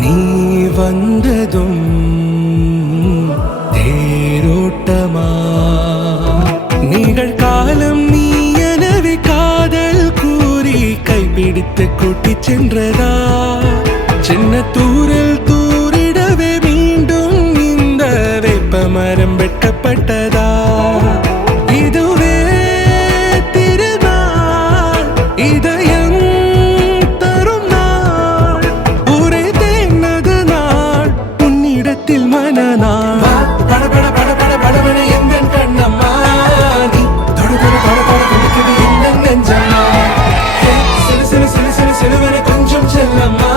நீ வந்ததும் தேரோட்டமா நிகழ்காலம் நீ எனவே காதல் கூறி கைப்பிடித்து கூட்டிச் சென்றதா சின்ன தூரல் தூரிடவே மீண்டும் இந்த வேப்ப மரம் வெட்டப்பட்டதா இதுவே திருநாள் இதயம் தரும் நாள் ஒரே தேனது நாள் உன்னிடத்தில் மனநாள் படபட படபட படவன எந்த கண்ணம்மா நீ தொட தொட தொட தொட துடிக்குது இந்த நெஞ்சம்மா சிலு சிலு சிலு சிலு சிலுவன கொஞ்சம் செல்லம்மா